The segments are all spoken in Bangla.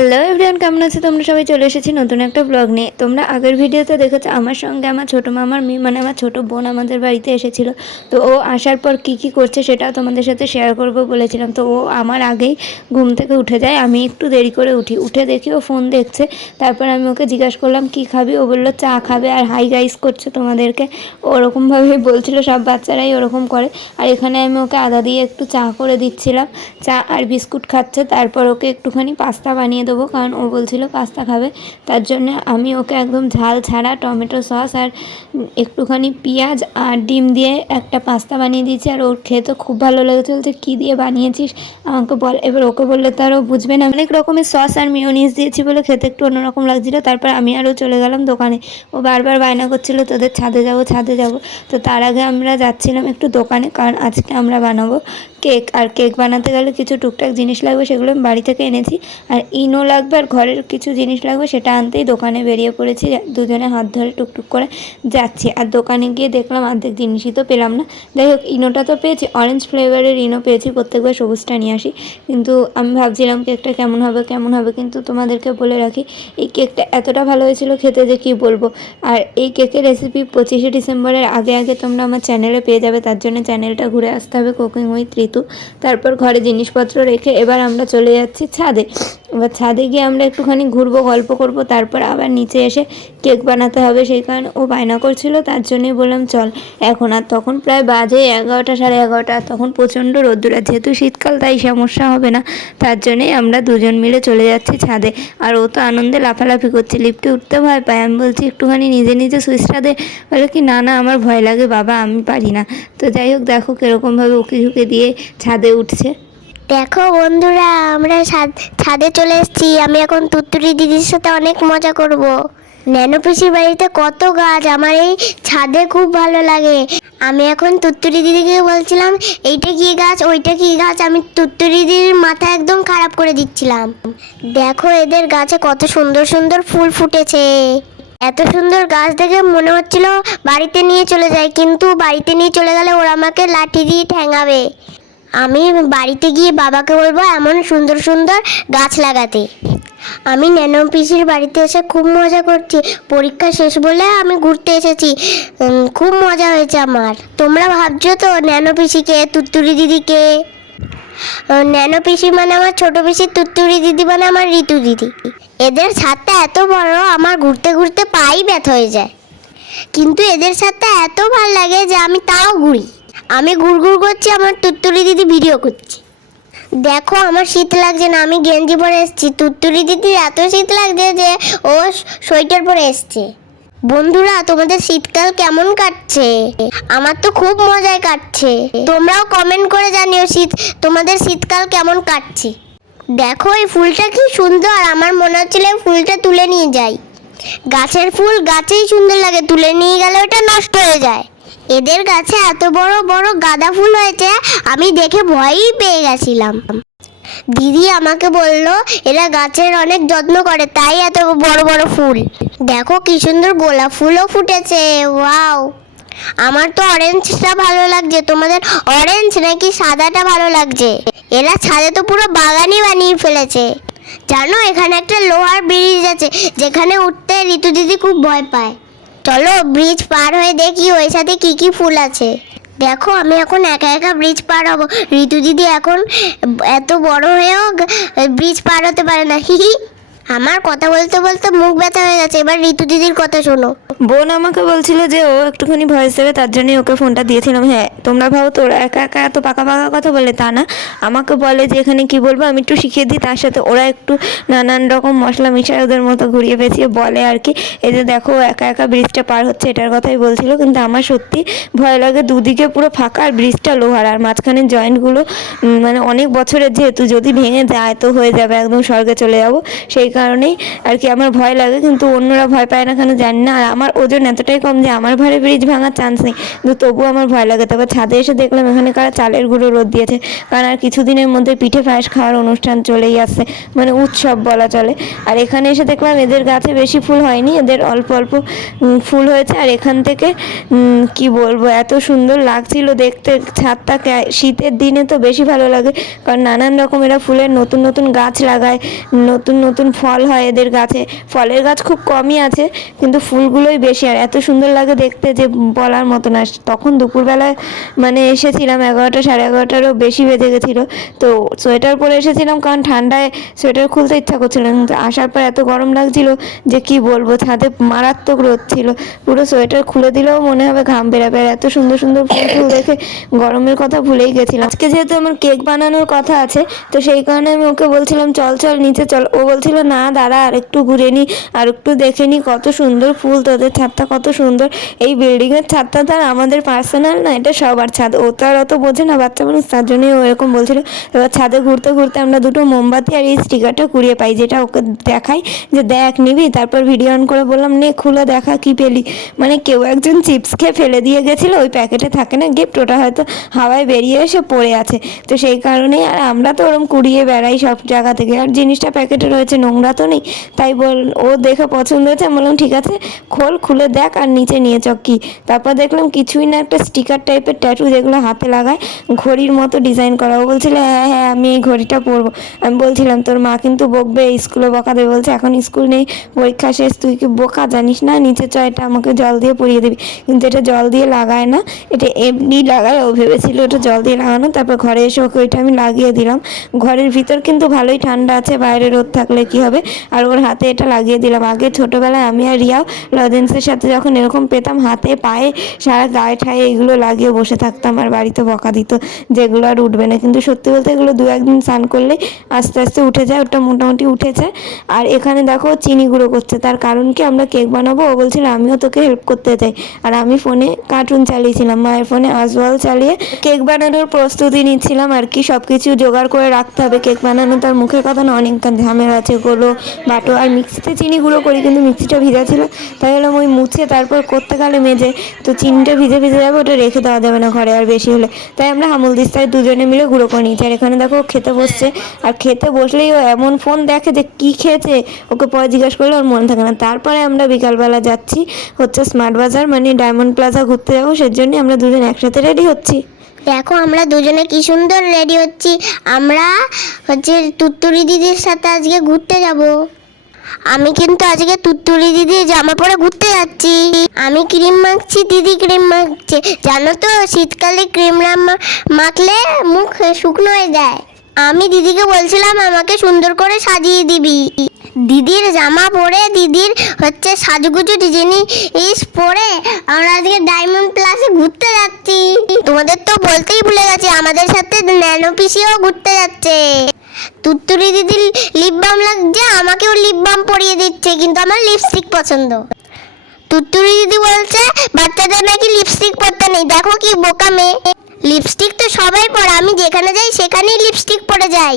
হ্যালো এভরিওয়ান, কেমন আছে তোমরা সবাই? চলে এসেছি নতুন একটা ব্লগ নিয়ে। তোমরা আগের ভিডিওতে দেখেছো আমার সঙ্গে আমার ছোটো মামার মেয়ে মানে আমার ছোটো বোন আমাদের বাড়িতে এসেছিলো। তো ও আসার পর কি করছে সেটাও তোমাদের সাথে শেয়ার করব বলেছিলাম। তো ও আমার আগেই ঘুম থেকে উঠে যায়, আমি একটু দেরি করে উঠে দেখি ও ফোন দেখছে। তারপর আমি ওকে জিজ্ঞাসা করলাম কি খাবি, ও বললো চা খাবে আর হাই রাইস করছে তোমাদেরকে। ওরকমভাবেই বলছিল, সব বাচ্চারাই ওরকম করে। আর এখানে আমি ওকে আদা দিয়ে একটু চা করে দিচ্ছিলাম, চা আর বিস্কুট খাচ্ছে। তারপর ওকে একটুখানি পাস্তা বানিয়ে দেবো, কারণ ও বলছিল পাস্তা খাবে। তার জন্য আমি ওকে একদম ঝাল ছাড়া টমেটো সস আর একটুখানি পেঁয়াজ আর ডিম দিয়ে একটা পাস্তা বানিয়ে দিয়েছি। আর ওর খেতে খুব ভালো লেগেছে, বলছে কী দিয়ে বানিয়েছিস আমাকে বল। এবার ওকে বললে তো আরও বুঝবে না, অনেক রকমের সস আর মিওনিজ দিয়েছি বলে খেতে একটু অন্যরকম লাগছিলো। তারপর আমি আরও চলে গেলাম দোকানে। ও বারবার বায়না করছিলো তোদের ছাদে যাবো। তো তার আগে আমরা যাচ্ছিলাম একটু দোকানে, কারণ আজকে আমরা বানাবো কেক। আর কেক বানাতে গেলে কিছু টুকটাক জিনিস লাগবে, সেগুলো আমি বাড়ি থেকে এনেছি। আর ইনো লাগবে আর ঘরের কিছু জিনিস লাগবে, সেটা আনতেই দোকানে বেরিয়ে পড়েছি। দুজনে হাত ধরে টুকটুক করে যাচ্ছি। আর দোকানে গিয়ে দেখলাম অর্ধেক জিনিসই তো পেলাম না। যাই হোক, ইনোটা তো পেয়েছি, অরেঞ্জ ফ্লেভারের ইনো পেয়েছি। প্রত্যেকবার সবুজটা নিয়ে আসি, কিন্তু আমি ভাবছিলাম কেকটা কেমন হবে। কিন্তু তোমাদেরকে বলে রাখি, এই কেকটা এতটা ভালো হয়েছিল খেতে যে কী বলবো। আর এই কেকের রেসিপি 25শে ডিসেম্বরের আগে তোমরা আমার চ্যানেলে পেয়ে যাবে। তার জন্য চ্যানেলটা ঘুরে আসতে হবে, কুকিং উইথ ঋতু। তারপর ঘরে জিনিসপত্র রেখে এবার আমরা চলে যাচ্ছি ছাদে। এবার ছাদে গিয়ে আমরা একটুখানি ঘুরবো, গল্প করব, তারপর আবার নিচে এসে কেক বানাতে হবে। সেই কারণে ও বায়না করছিল, তার জন্যই বললাম চল এখন। আর তখন প্রায় বাজে 11টা সাড়ে 11টা, তখন প্রচণ্ড রোদ্দুর। আর যেহেতু শীতকাল তাই সমস্যা হবে না, তার জন্যেই আমরা দুজন মিলে চলে যাচ্ছি ছাদে। আর ও তো আনন্দে লাফালাফি করছে, লিফটে উঠতে ভয় পায়। আমি বলছি একটুখানি নিজে সুইচটা দে, বলে কি না আমার ভয় লাগে বাবা, আমি পারি না। তো যাই হোক, দেখো কীরকমভাবে উকি ঝুঁকে দিয়ে ছাদে উঠছে। দেখো বন্ধুরা, আমরা ছাদে চলে এসেছি। আমি এখন তুত্তুরি দিদির সাথে অনেক মজা করব। ন্যানো পিসির বাড়িতে কত গাছ, আমার এই ছাদে খুব ভালো লাগে। আমি এখন তুত্তুরি দিদিকে বলছিলাম এইটা কি গাছ, ওইটা কি গাছ। আমি তুত্তুরি দিদির মাথা একদম খারাপ করে দিচ্ছিলাম। দেখো এদের গাছে কত সুন্দর সুন্দর ফুল ফুটেছে। এত সুন্দর গাছ দেখে মনে হচ্ছিল বাড়িতে নিয়ে চলে যাই, কিন্তু বাড়িতে নিয়ে চলে গেলে ওরা আমাকে লাঠি দিয়ে ঠ্যাঙাবে। আমি বাড়িতে গিয়ে বাবাকে বলবো এমন সুন্দর সুন্দর গাছ লাগাতে। আমি ন্যানো পিসির বাড়িতে এসে খুব মজা করছি। পরীক্ষা শেষ বলে আমি ঘুরতে এসেছি, খুব মজা হয়েছে আমার। তোমরা ভাবছো তো ন্যানো পিসিকে, তুত্তুরি দিদিকে? ন্যানো পিসি মানে আমার ছোট পিসি, তুত্তুরি দিদি মানে আমার ঋতু দিদি। এদের ছাদটা এত বড়, আমার ঘুরতে ঘুরতে পাই ব্যথা হয়ে যায়, কিন্তু এদের ছাদটা এত ভালো লাগে যে আমি তাও ঘুরি। আমি ঘুরঘুর করছি, আমার তুত্তুরি দিদি ভিডিও করছি। দেখো আমার শীত লাগছে না, আমি গেঞ্জি পরে এসেছি। তুত্তুরি দিদির এত শীত লাগছে যে ও সোয়েটার পরে এসছে। বন্ধুরা, তোমাদের শীতকাল কেমন কাটছে? আমার তো খুব মজায় কাটছে। তোমরাও কমেন্ট করে জানিও তোমাদের শীতকাল কেমন কাটছে। দেখো এই ফুলটা কি সুন্দর, আমার মনে হচ্ছিল এই ফুলটা তুলে নিয়ে যাই। গাছের ফুল গাছেই সুন্দর লাগে, তুলে নিয়ে গেলে ওটা নষ্ট হয়ে যায়। এদের গাছে এত বড় বড় গাঁদা ফুল হয়েছে, আমি দেখে ভয়ই পেয়ে গেছিলাম। দিদি আমাকে বললো এরা গাছের অনেক যত্ন করে, তাই এত বড় বড় ফুল। দেখো কি সুন্দর গোলাপ ফুলও ফুটেছে, ওয়াও। আমার তো অরেঞ্জটা ভালো লাগছে, তোমাদের অরেঞ্জ নাকি সাদাটা ভালো লাগছে? এরা ছাদে তো পুরো বাগানই বানিয়ে ফেলেছে। জানো এখানে একটা লোহার ব্রিজ আছে, যেখানে উঠতে ঋতু দিদি খুব ভয় পায়। চলো ব্রিজ পার হয়ে দেখি ওই সাথে কি কি ফুল আছে। দেখো আমি এখন একা একা ব্রিজ পার হব, ঋতু দিদি এখন এত বড় হয়েও ব্রিজ পার হতে পারে না। আমার কথা বলতে বলতে মুখ ব্যথা হয়ে গেছে। এবার ঋতু দিদির কথা শোনো। বোন আমাকে বলছিল যে ও একটুখানি ভয়েস দেবে, তার জন্যই ওকে ফোনটা দিয়েছিলাম। হ্যাঁ, তোমরা ভাবো তো ওরা একা একা এত পাকা কথা বলে, তা না। আমাকে বলে যে এখানে কি বলবো, আমি একটু শিখিয়ে দিই। তার সাথে ওরা একটু নানান রকম মশলা মিশায় ওদের মতো ঘুরিয়ে পেঁচিয়ে বলে আর কি। এই যে দেখো একা একা ব্রিজটা পার হচ্ছে, এটার কথাই বলছিল। কিন্তু আমার সত্যি ভয় লাগে, দুদিকে পুরো ফাঁকা আর ব্রিজটা লোহার, আর মাঝখানের জয়েন্টগুলো মানে অনেক বছরের, যেহেতু যদি ভেঙে যায় তো হয়ে যাবে, একদম স্বর্গে চলে যাবো। সেই কারণেই আর কি আমার ভয় লাগে, কিন্তু অন্যরা ভয় পায় না কেন জানি না। আর আমার আমার ওজন এতটাই কম যে আমার ভারে ব্রিজ ভাঙার চান্স নেই, কিন্তু তবুও আমার ভয় লাগে। তারপর ছাদে এসে দেখলাম এখানে কারা চালের গুঁড়ো রোদ দিয়েছে, কারণ আর কিছুদিনের মধ্যে পিঠে পায়েস খাওয়ার অনুষ্ঠান চলেই আসছে, মানে উৎসব বলা চলে। আর এখানে এসে দেখলাম এদের গাছে বেশি ফুল হয়নি, এদের অল্প অল্প ফুল হয়েছে। আর এখান থেকে কি বলবো, এত সুন্দর লাগছিল দেখতে ছাদটাকে। শীতের দিনে তো বেশি ভালো লাগে, কারণ নানান রকম এরা ফুলের নতুন নতুন গাছ লাগায়, নতুন নতুন ফল হয় এদের গাছে। ফলের গাছ খুব কমই আছে, কিন্তু ফুলগুলোই বেশি, আর এত সুন্দর লাগে দেখতে যে বলার মতো না। তখন দুপুরবেলায় মানে এসেছিলাম 11টা 11:30টারও বেশি বেজে গেছিলো, তো সোয়েটার পরে এসেছিলাম কারণ ঠান্ডায় সোয়েটার খুলতে ইচ্ছা করছিল না, কিন্তু আসার পর এত গরম লাগছিল যে কি বলবো, ছাদে মারাত্মক রোদ ছিল, পুরো সোয়েটার খুলে দিলেও মনে হবে ঘাম বেরাবে। আর এত সুন্দর সুন্দর ফুল দেখে গরমের কথা ভুলেই গেছিলাম। আজকে যেহেতু আমার কেক বানানোর কথা আছে, তো সেই কারণে আমি ওকে বলছিলাম চল চল নিচে চল। ও বলছিল না দাঁড়া আর একটু ঘুরে নি, আর একটু দেখে নি কত সুন্দর ফুল, তোদের ছাদটা কত সুন্দর। এই বিল্ডিংয়ের ছাদটা তো আর আমাদের পার্সোনাল না, এটা সবার ছাদ। ও তো আর অত বোঝে না বাচ্চা মানুষ, তার জন্যই ও এরকম বলছিল। এবার ছাদে ঘুরতে ঘুরতে আমরা দুটো মোমবাতি আর এই স্টিকারটা কুড়িয়ে পাই, যেটা ওকে দেখাই যে দেখ নিবি। তারপর ভিডিও অন করে বললাম নে খুলে দেখা কি পেলি। মানে কেউ একজন চিপস খেয়ে ফেলে দিয়ে গেছিলো, ওই প্যাকেটে থাকে না গিফট, ওটা হয়তো হাওয়ায় বেরিয়ে এসে পড়ে আছে, তো সেই কারণেই। আর আমরা তো ওরম কুড়িয়ে বেড়াই সব জায়গা থেকে, আর জিনিসটা প্যাকেটে রয়েছে, নোংরা তো নেই। তাই ও দেখে পছন্দ হয়েছে, আমি বললাম ঠিক আছে খোল, খুলে দেখ আর নিচে নিয়ে চ কি। তারপর দেখলাম কিছুই না, একটা স্টিকার টাইপের ট্যাটু, যেগুলো হাতে লাগায় ঘড়ির মতো ডিজাইন করা। ও বলছিল হ্যাঁ হ্যাঁ আমি এই ঘড়িটা পরবো। আমি বলছিলাম তোর মা কিন্তু বকবে, স্কুলে বকা দেবে। বলছে এখন স্কুল নেই, পরীক্ষা শেষ, তুই কি বোকা জানিস না, নিচে চ, এটা আমাকে জল দিয়ে পরিয়ে দিবি। কিন্তু এটা জল দিয়ে লাগায় না, এটা এমনি লাগায়। ও ভেবেছিল ওটা জল দিয়ে লাগানো। তারপর ঘরে এসে ওকে ওইটা আমি লাগিয়ে দিলাম। ঘরের ভিতর কিন্তু ভালোই ঠান্ডা আছে, বাইরে রোদ থাকলে কি হবে। আর ওর হাতে এটা লাগিয়ে দিলাম। আগে ছোটোবেলায় আমি আর রিয়াও লজেন্সের সাথে যখন এরকম পেতাম, হাতে পায়ে সারা গায়ে ঠায়ে এগুলো লাগিয়ে বসে থাকতাম, আর বাড়িতে বকা দিত যেগুলো আর উঠবে না। কিন্তু সত্যি বলতে এগুলো 2-1 দিন স্নান করলে আস্তে আস্তে উঠে যায়, ওটা মোটামুটি উঠেছে। আর এখানে দেখো চিনি গুঁড়ো করছে, তার কারণ কি আমরা কেক বানাবো। ও বলছিল আমিও তোকে হেল্প করতে চাই, আর আমি ফোনে কার্টুন চালিয়েছিলাম, মায়ের ফোনে আজওয়াল চালিয়ে কেক বানানোর প্রস্তুতি নিচ্ছিলাম আর কি। সব কিছু জোগাড় করে রাখতে হবে, কেক বানানো তার মুখের কথা না, অনেক ঝামেলা আছে, গোলো বাটো। আর মিক্সিতে চিনি গুঁড়ো করি, কিন্তু মিক্সিটা ভিজা ছিল, তাই হলাম ওই মুছে তারপর করতে গেলে মেজে, তো চিনিটা ভিজে ভিজে যাবে, ওটা রেখে দেওয়া যাবে না ঘরে আর বেশি হলে। তাই আমরা হামুল দিস্তায় দুজনে মিলে গুঁড়ো করে নিয়েছি। আর এখানে দেখো খেতে বসছে, আর খেতে বসলেই ও এমন ফোন দেখে যে কী খেয়েছে, ওকে পরে জিজ্ঞাসা করলে ওর মনে থাকে না। তারপরে আমরা বিকালবেলা যাচ্ছি হচ্ছে স্মার্ট বাজার, মানে ডায়মন্ড প্লাজা ঘুরতে যাবো, সেজন্যই আমরা দুজন একসাথে রেডি হচ্ছি। দেখো আমরা দুজনে কি সুন্দর রেডি হচ্ছি। আমরা হচ্ছে তুত্তুরি দিদির সাথে আজকে ঘুরতে যাব। আমি কিন্তু আজকে তুত্তুরি দিদির জামা পরে ঘুরতে যাচ্ছি। আমি ক্রিম মাখছি, দিদি ক্রিম মাখছে। জানো তো শীতকালে ক্রিম মাখলে মুখ শুকনো হয়ে যায়। আমি দিদিকে বলছিলাম আমাকে সুন্দর করে সাজিয়ে দিবি। দিদির জামা পরে, দিদির হচ্ছে সাজুগুজু জিনিস পরে আমরা আজকে ডায়মন্ড প্লাসে ঘুরতে যাচ্ছি। তোমাদের তো বলতেই ভুলে গেছি, আমাদের সাথে ন্যানো পিসিও ঘুরতে যাচ্ছে। তুত্তুরি দিদির লিপ বাম লাগছে, আমাকেও লিপ বাম পরিয়ে দিচ্ছে, কিন্তু আমার লিপস্টিক পছন্দ। তুত্তুরি দিদি বলছে বাচ্চাদের নাকি লিপস্টিক পরতে নেই। দেখো কি বোকা মেয়ে, লিপস্টিক তো সবাই পরে, আমি যেখানে যাই সেখানেই লিপস্টিক পরে যাই।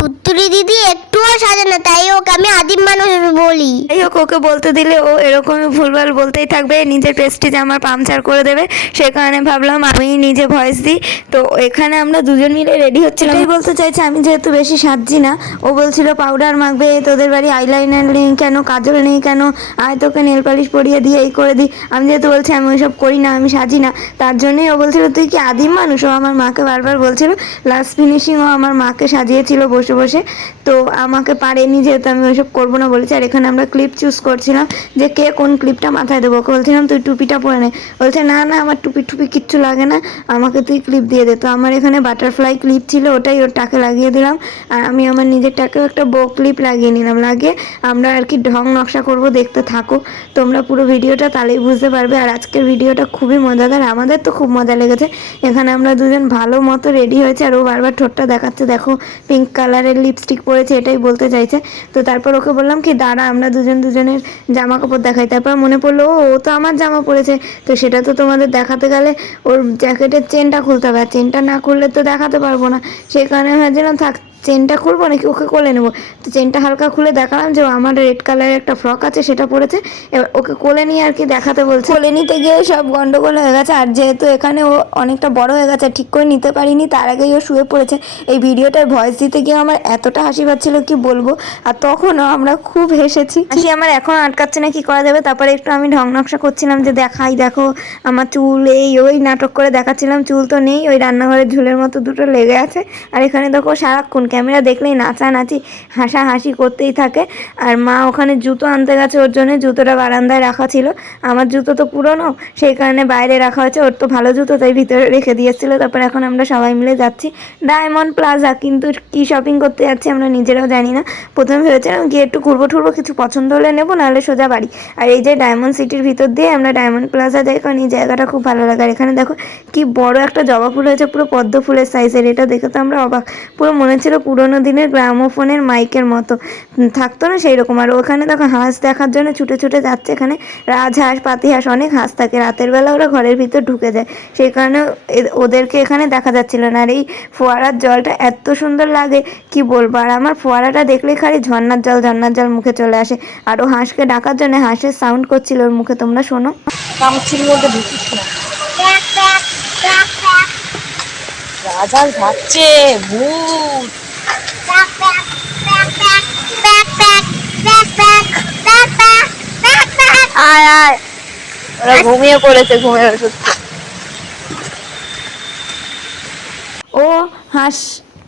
তুত্তুরি দিদি একটুও সাজে না, তাই ওকে আমি আদিম মানুষ বলি। যাই হোক, ওকে বলতে দিলে ও এরকমই ভুলভাল বলতেই থাকবে, নিজের প্রেস্টিজ আমার পাংচার করে দেবে। সে কারণে ভাবলাম আমি নিজে ভয়েস দিই। তো এখানে আমরা দুজন মিলে রেডি হচ্ছিলাম। এই বলতে চাইছে আমি যেহেতু বেশি সাজছি না, ও বলছিল পাউডার মাখবে, তোদের বাড়ি আইলাইনার নেই কেন, কাজল নেই কেন, আয় তোকে নেল পালিশ পরিয়ে দিই, এই করে দিই। আমি যেহেতু বলছি আমি ওইসব করি না, আমি সাজি না, তার জন্যই ও বলছিল তুই কি আদিম মানুষ। ও আমার মাকে বারবার বলছিল, লাস্ট ফিনিশিং ও আমার মাকে সাজিয়েছিল বসে বসে, তো আমাকে পারেনি, যেহেতু আমি ওইসব করবো না বলেছি। আর এখানে আমরা ক্লিপ চুজ করছিলাম যে কে কোন ক্লিপটা মাথায় দেবো। ওকে বলছিলাম তুই টুপিটা পরে নে, বলছে না না আমার টুপি কিচ্ছু লাগে না, আমাকে তুই ক্লিপ দিয়ে দে। তো আমার এখানে বাটারফ্লাই ক্লিপ ছিল, ওটাই ওর টাকে লাগিয়ে দিলাম। আর আমি আমার নিজের টাকেও একটা বো ক্লিপ লাগিয়ে নিলাম। লাগিয়ে আমরা আর কি ঢং নকশা করব, দেখতে থাকো তোমরা পুরো ভিডিওটা, তাহলেই বুঝতে পারবে। আর আজকের ভিডিওটা খুবই মজাদার, আমাদের তো খুব মজা লেগেছে। এখানে আমরা দুজন ভালো মতো রেডি হয়েছে, আর ও বারবার ঠোঁটটা দেখাচ্ছে, দেখো পিঙ্ক কালারের লিপস্টিক পরেছে, এটাই বলতে চাইছে। তো তারপর ওকে বললাম কি দাঁড়া আমরা দুজনের জামা কাপড় দেখাই। তারপর মনে পড়লো ও তো আমার জামা পরেছে, তো সেটা তো তোমাদের দেখাতে গেলে ওর জ্যাকেটের চেনটা খুলতে হবে, আর চেনটা না খুললে তো দেখাতে পারবো না। সেই কারণে ভাবছিলাম থাক চেনটা খুলবো নাকি ওকে কোলে নেবো। তো চেনটা হালকা খুলে দেখালাম যে আমার রেড কালারের একটা ফ্রক আছে সেটা পরেছে, এবার ওকে কোলে নিয়ে আর কি দেখাতে বলছে। কোলে নিতে গিয়ে সব গন্ডগোল হয়ে গেছে, আর যেহেতু এখানে ও অনেকটা বড় হয়ে গেছে ঠিক করে নিতে পারিনি, তার আগেই ও শুয়ে পড়েছে। এই ভিডিওটায় ভয়েস দিতে গিয়ে আমার এতটা হাসি পাচ্ছিল কি বলবো, আর তখনও আমরা খুব হেসেছি। হাসি আমার এখন আটকাচ্ছে না, কি করা যাবে। তারপরে একটু আমি ঢং নকশা করছিলাম যে দেখাই দেখো আমার চুল, এই ওই নাটক করে দেখাচ্ছিলাম। চুল তো নেই, ওই রান্নাঘরের ঝুলের মতো দুটো লেগে আছে। আর এখানে দেখো সারাক্ষণ ক্যামেরা দেখলেই নাচানাচি হাসাহাসি করতেই থাকে। আর মা ওখানে জুতো আনতে গেছে, ওর জন্য জুতোটা বারান্দায় রাখা ছিল। আমার জুতো তো পুরনো, সেই কারণে বাইরে রাখা হয়েছে, ওর তো ভালো জুতো তাই ভিতরে রেখে দিয়েছিল। তারপর এখন আমরা সবাই মিলে যাচ্ছি ডায়মন্ড প্লাজা, কিন্তু কি শপিং করতে যাচ্ছি আমরা নিজেরাও জানি না। প্রথমে ভেবেছিলাম গিয়ে একটু ঘুরবো ঠুরবো, কিছু পছন্দ হলে নেবো, নাহলে সোজা বাড়ি। আর এই যে ডায়মন্ড সিটির ভিতর দিয়ে আমরা ডায়মন্ড প্লাজা যাই, কারণ এই জায়গাটা খুব ভালো লাগে। আর এখানে দেখো কি বড় একটা জবা ফুল হয়েছে, পুরো পদ্ম ফুলের সাইজের। এটা দেখে তো আমরা অবাক, পুরো মনে ছিল পুরোনো দিনের গ্রামোফোনের মাইকের মতো থাকতো না সেই রকম। আর ওখানে দেখো হাঁস দেখার জন্য ছুটে ছুটে যাচ্ছে। এখানে রাজহাঁস, পাতিহাঁস, অনেক হাঁস থাকে। রাতের বেলা ওরা ঘরের ভিতর ঢুকে যায়, সেই কারণে ওদেরকে এখানে দেখা যাচ্ছিল না। আর এই ফোয়ারার জলটা এত সুন্দর লাগে কি বলবো। আর আমার ফোয়ারাটা দেখলেই খালি ঝর্নার জল মুখে চলে আসে। আর ও হাঁসকে ডাকার জন্য হাঁসের সাউন্ড করছিল ওর মুখে, তোমরা শোনো। কামচির মধ্যে ঢুকিস না, রাজাল ভাবছে ভূত। আয় আয়, ওরা ঘুমিয়ে পড়েছে, ঘুমের ওষুধ। ও হাঁস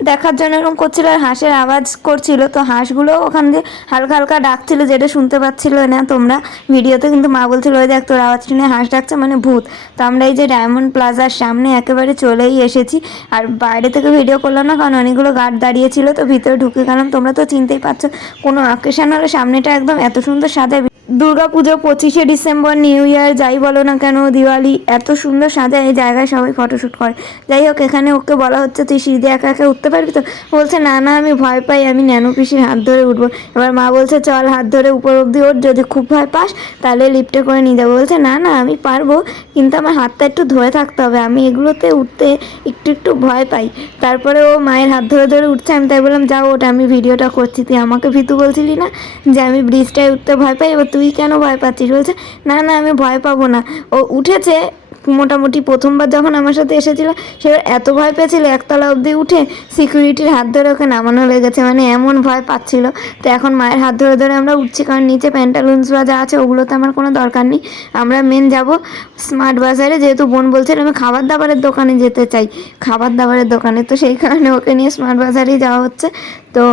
দেখার জন্য এরকম করছিল, আর হাঁসের আওয়াজ করছিল। তো হাঁসগুলো ওখান দিয়ে হালকা হালকা ডাকছিল, যেটা শুনতে পাচ্ছিল না তোমরা ভিডিওতে, কিন্তু মা বলছিল ওই দেখ তোর আওয়াজ শুনে হাঁস ডাকছে মানে ভূত। তো আমরা এই যে ডায়মন্ড প্লাজার সামনে একেবারে চলেই এসেছি। আর বাইরে থেকে ভিডিও করলাম না, কারণ অনেকগুলো গার্ড দাঁড়িয়েছিল। তো ভিতরে ঢুকে গেলাম, তোমরা তো চিনতেই পারছো কোনো অকেশন হলে সামনেটা একদম এত সুন্দর সাজায়। দুর্গা পুজো, 25শে ডিসেম্বর, নিউ ইয়ার যাই বলো না কেন, দিওয়ালি, এত সুন্দর সাজায় এই জায়গায়, সবাই ফটোশ্যুট করে। যাই হোক, এখানে ওকে বলা হচ্ছে তুই সিঁড়ি দিয়ে একা একা উঠতে পারবি তো? বলছে না না আমি ভয় পাই, আমি ন্যানো পিসির হাত ধরে উঠবো। এবার মা বলছে চল হাত ধরে উপর অব্দি ওঠ, যদি খুব ভয় পাস তাহলে লিফটে করে নিয়ে যাবো। বলছে না না আমি পারবো, কিন্তু আমার হাতটা একটু ধরে থাকতে হবে, আমি এগুলোতে উঠতে একটু একটু ভয় পাই। তারপরে ও মায়ের হাত ধরে ধরে উঠছে, আমি তাই বললাম যাও ওটা, আমি ভিডিওটা করছি, তুই আমাকে ভীতু বলছিলি না যে আমি ব্রিজটায় উঠতে ভয় পাই, এবার তুই কেন ভয় পাচ্ছিস? বলছে না না আমি ভয় পাবো না। ও উঠেছে, মোটামুটি প্রথমবার যখন আমার সাথে এসেছিল সেবার এত ভয় পেয়েছিল, একতলা অবধি উঠে সিকিউরিটির হাত ধরে ওকে নামানো লেগেছে, মানে এমন ভয় পাচ্ছিল। তো এখন মায়ের হাত ধরে ধরে আমরা উঠছি, কারণ নিচে প্যান্টালুন্স বা যা আছে ওগুলোতে আমার কোনো দরকার নেই। আমরা মেন যাব স্মার্ট বাজারে, যেহেতু বোন বলছিল আমি খাবার দাবারের দোকানে যেতে চাই, খাবার দাবারের দোকানে, তো সেই কারণে ওকে নিয়ে স্মার্ট বাজারেই যাওয়া হচ্ছে। তো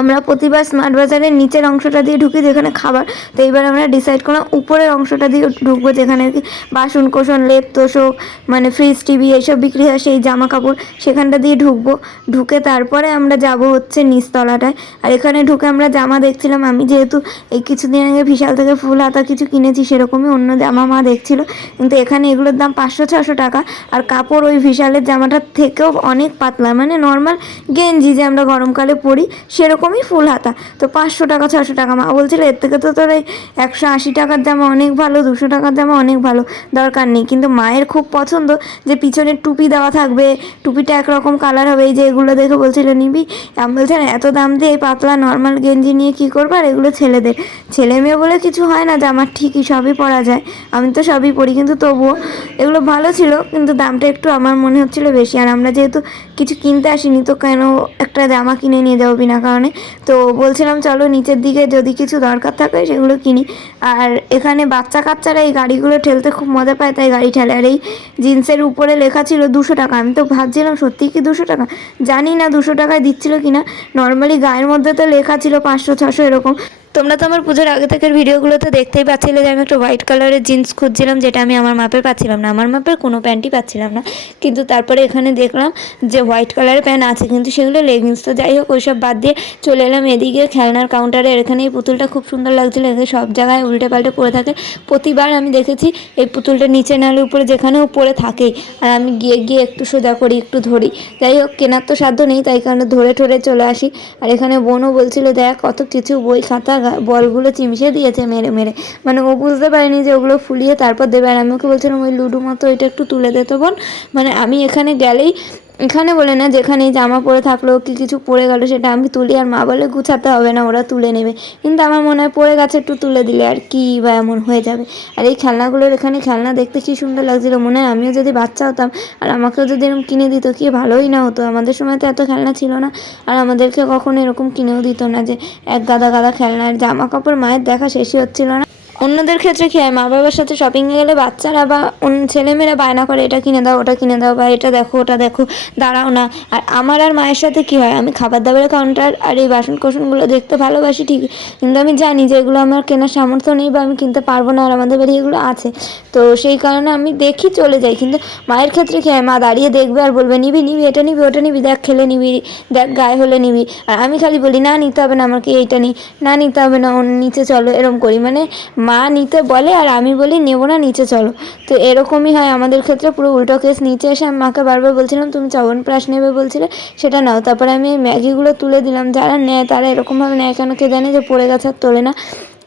আমরা প্রতিবার স্মার্ট বাজারের নিচের অংশটা দিয়ে ঢুকি যেখানে খাবার। তো এইবার আমরা ডিসাইড করলাম উপরের অংশটা দিয়ে ঢুকবো, যেখানে আর কি বাসন কোসন, লেপ তোষক, মানে ফ্রিজ টিভি এইসব বিক্রি হয়, সেই জামা কাপড়, সেখানটা দিয়ে ঢুকবো। ঢুকে তারপরে আমরা যাব হচ্ছে নিচতলাটায়। আর এখানে ঢুকে আমরা জামা দেখছিলাম, আমি যেহেতু এই কিছুদিন আগে বিশাল থেকে ফুল হাতা কিছু কিনেছি, সেরকমই অন্য জামা মা দেখছিল, কিন্তু এখানে এগুলোর দাম 500-600 টাকা। আর কাপড় ওই বিশালের জামাটার থেকেও অনেক পাতলা, মানে নর্মাল গেঞ্জি যে আমরা গরমকালে পরি সেরকমই ফুল হাতা। তো 500 টাকা 600 টাকা। মা বলছিল এর থেকে তো তোর এই 180 টাকার জামা অনেক ভালো, 200 টাকার জামা অনেক ভালো, দরকার নেই। কিন্তু মায়ের খুব পছন্দ যে পিছনে টুপি দেওয়া থাকবে, টুপিটা একরকম কালার হবে, এই যে এগুলো দেখে বলছিল নিবি। আমি বলছিলাম এত দাম দিয়ে এই পাতলা নর্মাল গেঞ্জি নিয়ে কী করবো, আর এগুলো ছেলেদের, ছেলে মেয়ে বলে কিছু হয় না, জামার ঠিকই সবই পরা যায়, আমি তো সবই পরি, কিন্তু তবুও এগুলো ভালো ছিল, কিন্তু দামটা একটু আমার মনে হচ্ছিল বেশি। আর আমরা যেহেতু কিছু কিনতে আসিনি, তো কেন একটা জামা কিনে নিয়ে যাবো বিনা কারণে। তো বলছিলাম চলো নিচের দিকে যদি কিছু দরকার থাকে সেগুলো কিনি। আর এখানে বাচ্চা কাচ্চারা এই গাড়িগুলো ঠেলতে খুব মজা পায়, তাই গাড়ি ঠেলে। আর এই জিন্সের উপরে লেখা ছিল 200 টাকা, আমি তো ভাবছিলাম সত্যিই কি 200 টাকা, জানি না 200 টাকায় দিচ্ছিল কিনা, নর্মালি গায়ের মধ্যে তো লেখা ছিল 500-600 এরকম। তোমরা তো আমার পুজোর আগে থেকে ভিডিওগুলোতে দেখতেই পাচ্ছিলে যে আমি একটা হোয়াইট কালারের জিন্স খুঁজছিলাম, যেটা আমি আমার মাপের পাচ্ছিলাম না, আমার মাপের কোনো প্যান্টই পাচ্ছিলাম না। কিন্তু তারপরে এখানে দেখলাম যে হোয়াইট কালারের প্যান্ট আছে, কিন্তু সেগুলো লেগিংস। তো যাই হোক ওইসব বাদ দিয়ে চলে এলাম এদিকে খেলনার কাউন্টারে। এখানে এই পুতুলটা খুব সুন্দর লাগছিলো, এখানে সব জায়গায় উল্টে পাল্টে পড়ে থাকে, প্রতিবার আমি দেখেছি এই পুতুলটা নিচে নালে উপরে যেখানেও পড়ে থাকেই, আর আমি গিয়ে গিয়ে একটু সোজা করি, একটু ধরি। যাই হোক কেনার তো সাধ্য নেই, তাই কারণে ধরে ঠরে চলে আসি। আর এখানে বোনও বলছিল দেখ কত কিছু বই খাতা বলগুলো চিমসে দিয়েছে মেরে মেরে, মানে ও বুঝতে পারেনি যে ওগুলো ফুলিয়ে তারপর দেবে। আর আমি ওকে বলছিলাম ওই লুডো মতো এটা একটু তুলে দে তো বোন, মানে আমি এখানে গেলেই এখানে বলে না যেখানে জামা পরে থাকলো কি কিছু পড়ে গেল সেটা আমি তুলি, আর মা বলে গুছাতে হবে না, ওরা তুলে নেবে। কিন্তু আমার মনে হয় পড়ে গেছে একটু তুলে দিলে আর কি বা এমন হয়ে যাবে। আর এই খেলনাগুলোর এখানে খেলনা দেখতে কি সুন্দর লাগছিল, মনে হয় আমিও যদি বাচ্চা হতাম আর আমাকেও যদি এরকম কিনে দিত কি ভালোই না হতো। আমাদের সময় তো এত খেলনা ছিল না, আর আমাদেরকে কখনো এরকম কিনেও দিত না যে এক গাদা গাদা খেলনা। আর জামা কাপড় মায়ের দেখা শেষই হচ্ছিল না। অন্যদের ক্ষেত্রে কি হয়, মা বাবার সাথে শপিংয়ে গেলে বাচ্চারা বা ছেলেমেয়েরা বায়না করে এটা কিনে দাও ওটা কিনে দাও বা এটা দেখো ওটা দেখো, দাঁড়াও না। আর আমার আর মায়ের সাথে কি হয়, আমি খাবার দাবারের কাউন্টার আর এই বাসন কোসনগুলো দেখতে ভালোবাসি ঠিকই, কিন্তু আমি জানি যে এগুলো আমার কেনার সামর্থ্য নেই বা আমি কিনতে পারবো না, আর আমাদের বাড়ি এগুলো আছে। তো সেই কারণে আমি দেখি চলে যাই। কিন্তু মায়ের ক্ষেত্রে কি হয়, মা দাঁড়িয়ে দেখবে আর বলবে নিবি নিবি এটা নিবি ওটা নিবি, দেখ খেলে নিবি, দেখ গায়ে হলে নিবি। আর আমি খালি বলি না নিতে হবে না, আমাকে এইটা নিই, না নিতে হবে না ওর নিচে চলো, এরকম করি। মানে মা নিতে বলে আর আমি বলি নেবো না, নিচে চলো। তো এরকমই হয় আমাদের ক্ষেত্রে, পুরো উল্টো কেস। নিচে এসে আমি মাকে বারবার বলছিলাম তুমি চ্যবনপ্রাশ নেবে বলছিলে সেটা নাও। তারপরে আমি এই ম্যাগিগুলো তুলে দিলাম, যারা নেয় তারা এরকমভাবে নেয় কেন কে জানে, যে পড়ে গেছে আর তোলে না।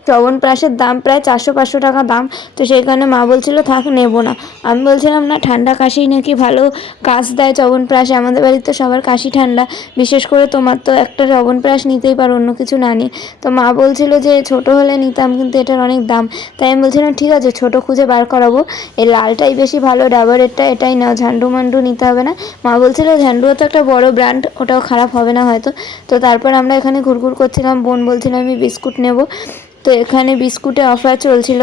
চ্যবনপ্রাশের দাম প্রায় 400-500 টাকা দাম। তো সেই কারণে মা বলছিল থাক নেবো না। আমি বলছিলাম না, ঠান্ডা কাশি নাকি ভালো কাজ দেয় চ্যবনপ্রাশে, আমাদের বাড়িতে সবার কাশি ঠান্ডা, বিশেষ করে তোমার তো একটা চ্যবনপ্রাশ নিতেই পারো, অন্য কিছু না নিয়ে। তো মা বলছিল যে ছোট হলে নিতাম কিন্তু এটার অনেক দাম। তাই আমি বলছিলাম ঠিক আছে ছোট খুঁজে বার করাবো, এই লালটাই বেশি ভালো, ডাবরেরটা এটাই নাও, ঝান্ডু মান্ডু নিতে হবে না। মা বলছিল ঝান্ডুও তো একটা বড় ব্র্যান্ড, ওটাও খারাপ হবে না হয়তো। তো তারপর আমরা এখানে ঘুরঘুর করছিলাম, বোন বলছিল আমি বিস্কুট নেব। তো এখানে বিস্কুটে অফার চলছিল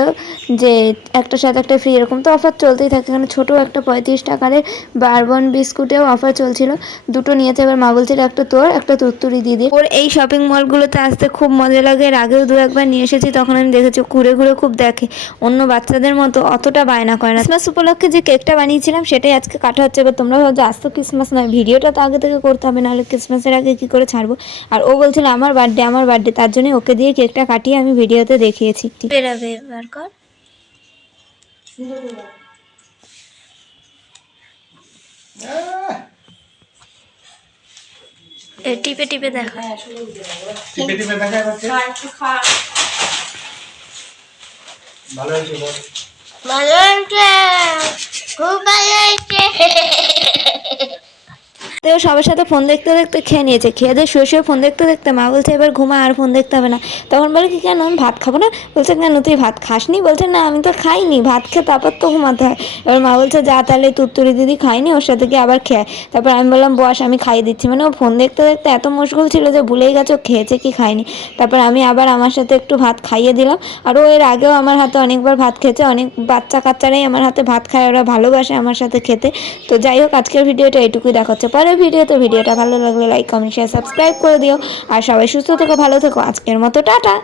যে একটার সাথে একটা ফ্রি, এরকম তো অফার চলতেই থাকে। এখানে ছোটো একটা 35 টাকার বারবন বিস্কুটেও অফার চলছিল, দুটো নিয়েছে। এবার মা বলছিল একটা তোর একটা তুত্তুরি দিদি। ওর এই শপিং মলগুলোতে আসতে খুব মজা লাগে, এর আগেও 2-1 বার নিয়ে এসেছি, তখন আমি দেখেছি ঘুরে ঘুরে খুব দেখে, অন্য বাচ্চাদের মতো অতটা বায়না করে না। ক্রিসমাস উপলক্ষে যে কেকটা বানিয়েছিলাম সেটাই আজকে কাটা হচ্ছে। এবার তোমরা ভাবছো আজ তো ক্রিসমাস নয়, ভিডিওটা তো আগে থেকে করতে হবে, নাহলে ক্রিসমাসের আগে কী করে ছাড়বো। আর ও বলছিল আমার বার্থডে, তার জন্য ওকে দিয়ে কেকটা কাটিয়ে আমি ভিডিওতে দেখিয়েছি। বেরাবে এবার কর। টিপে টিপে দেখা, টিপে টিপে দেখা যাচ্ছে। ভালো হয়েছে বল। ভালো হয়েছে, খুব ভালো হয়েছে। তো সবার সাথে ফোন দেখতে দেখতে খেয়ে নিয়েছে, খেয়ে দিয়ে শুয়ে শুয়ে ফোন দেখতে দেখতে মা বলছে এবার ঘুমা, আর ফোন দেখতে হবে না। তখন বলে কি কেন আমি ভাত খাবো না, বলছে কেন তুই ভাত খাসনি, বলছে না আমি তো খাইনি, ভাত খেয়ে তারপর তো ঘুমাতে হয়। এবার মা বলছে যা তাহলে তুত্তুরি দিদি খাইনি, ওর সাথে গিয়ে আবার খেয়ে। তারপর আমি বললাম বস আমি খাইয়ে দিচ্ছি। মানে ও ফোন দেখতে দেখতে এত মশগুল ছিল যে ভুলেই গেছে ও খেয়েছে কি খায়নি। তারপর আমি আবার আমার সাথে একটু ভাত খাইয়ে দিলাম। আর ও এর আগেও আমার হাতে অনেকবার ভাত খেয়েছে, অনেক বাচ্চা কাচ্চারাই আমার হাতে ভাত খায়, ওরা ভালোবাসে আমার সাথে খেতে। তো যাই হোক আজকের ভিডিওটা এটুকুই, দেখাচ্ছে পরের ভিডিওটা ভালো লাগলে লাইক কমেন্ট শেয়ার সাবস্ক্রাইব করে দিও। আর সবাই সুস্থ থেকো, ভালো থেকো, আজকের মতো টাটা।